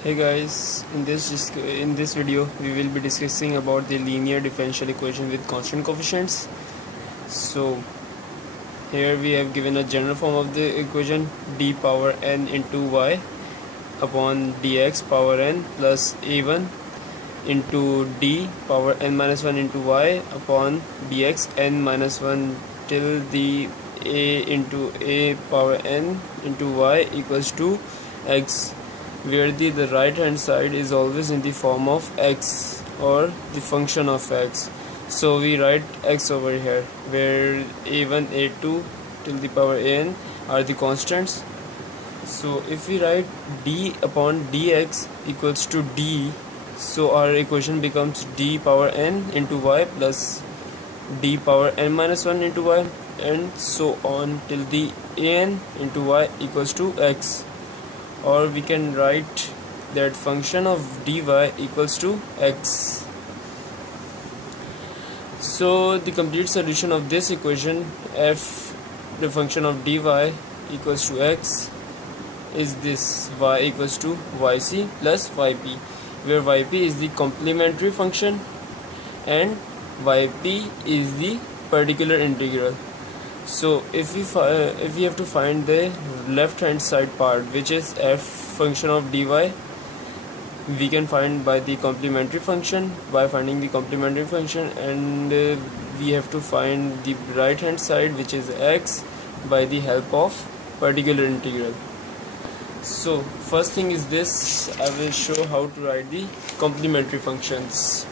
Hey guys, in this video we will be discussing about the linear differential equation with constant coefficients. So here we have given a general form of the equation: d power n into y upon dx power n plus a1 into d power n minus 1 into y upon dx n minus 1 till the a into a power n into y equals to x, where the right hand side is always in the form of x or the function of x. So we write x over here, where a1 a2 till the power an are the constants. So if we write d upon dx equals to d, so our equation becomes d power n into y plus d power n minus 1 into y, and so on till the an into y equals to x. Or we can write that function of dy equals to x. So the complete solution of this equation, f the function of dy equals to x, is this: y equals to yc plus yp, where yp is the complementary function and yp is the particular integral. So if we have to find the left hand side part, which is f function of dy, we can find by the complementary function, by finding the complementary function, and we have to find the right hand side, which is x, by the help of particular integral. So first thing is this: I will show how to write the complementary functions.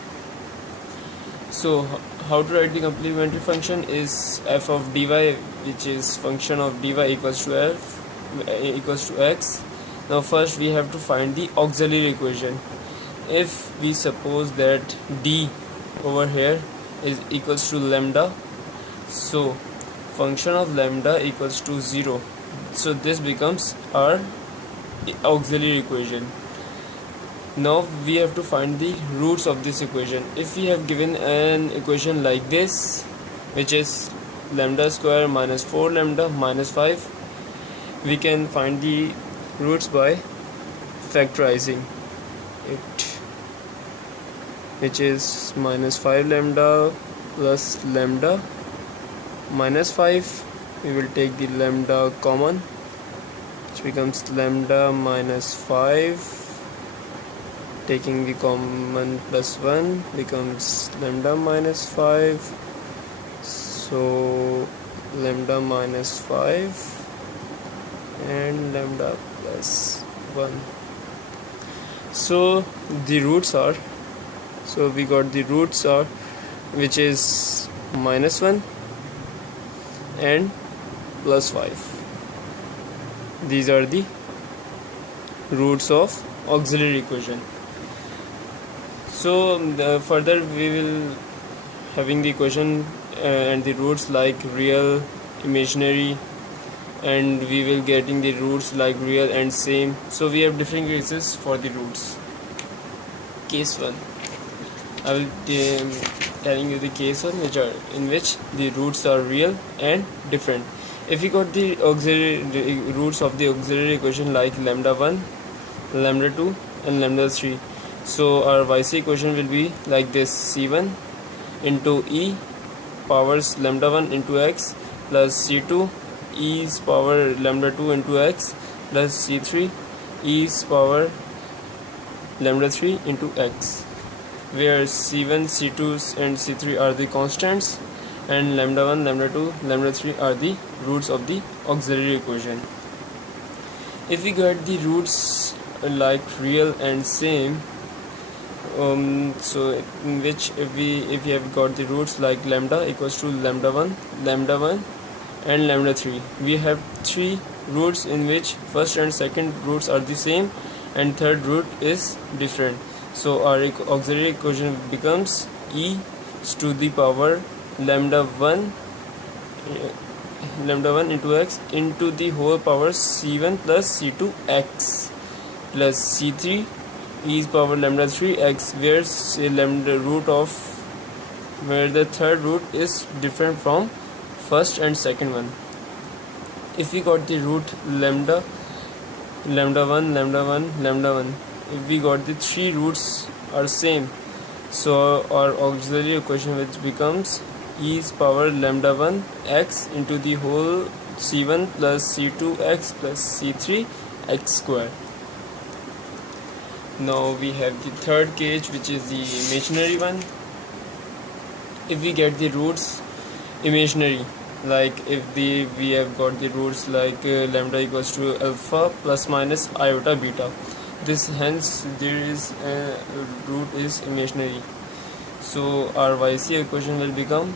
So how to write the complementary function is f of dy, which is function of dy equals to x. Now first we have to find the auxiliary equation. If we suppose that d over here is equals to lambda, so function of lambda equals to 0, so this becomes our auxiliary equation. Now we have to find the roots of this equation. If we have given an equation like this, which is lambda square minus 4 lambda minus 5, we can find the roots by factorizing it, which is minus 5 lambda plus lambda minus 5. We will take the lambda common, which becomes lambda minus 5. Taking the common plus 1 becomes lambda minus 5. So lambda minus 5 and lambda plus 1. So the roots are, so we got the roots are, which is minus 1 and plus 5. These are the roots of auxiliary equation. So further we will having the equation and the roots like real, imaginary, and we will getting the roots like real and same. So we have different cases for the roots. Case 1, I will telling you the case 1, in which the roots are real and different. If we got the roots of the auxiliary equation like lambda 1, lambda 2 and lambda 3, so our yc equation will be like this: c1 into e powers lambda 1 into x plus c2 e's power lambda 2 into x plus c3 e's power lambda 3 into x, where c1, c2 and c3 are the constants and lambda 1, lambda 2, lambda 3 are the roots of the auxiliary equation. If we get the roots like real and same, so in which if we have got the roots like lambda equals to lambda 1 and lambda 3, we have 3 roots in which first and second roots are the same and third root is different. So our auxiliary equation becomes e to the power lambda 1 into x into the whole power c1 plus c2 x plus c3 e's power lambda 3 x, where lambda root of where the third root is different from first and second one. If we got the root lambda 1, if we got the three roots are same, so our auxiliary equation which becomes e's power lambda 1 x into the whole c1 plus c2 x plus c3 x square. Now we have the third case, which is the imaginary one. If we get the roots imaginary, like if we have got the roots like lambda equals to alpha plus minus iota beta, this hence there is root is imaginary, so our YC equation will become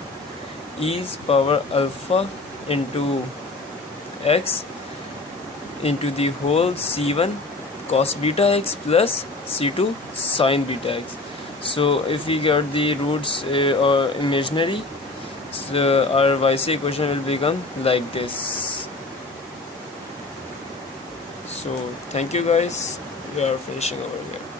e's power alpha into x into the whole c1 cos beta x plus c2 sin beta x. So if we get the roots imaginary, so our YC equation will become like this. So thank you guys, we are finishing over here.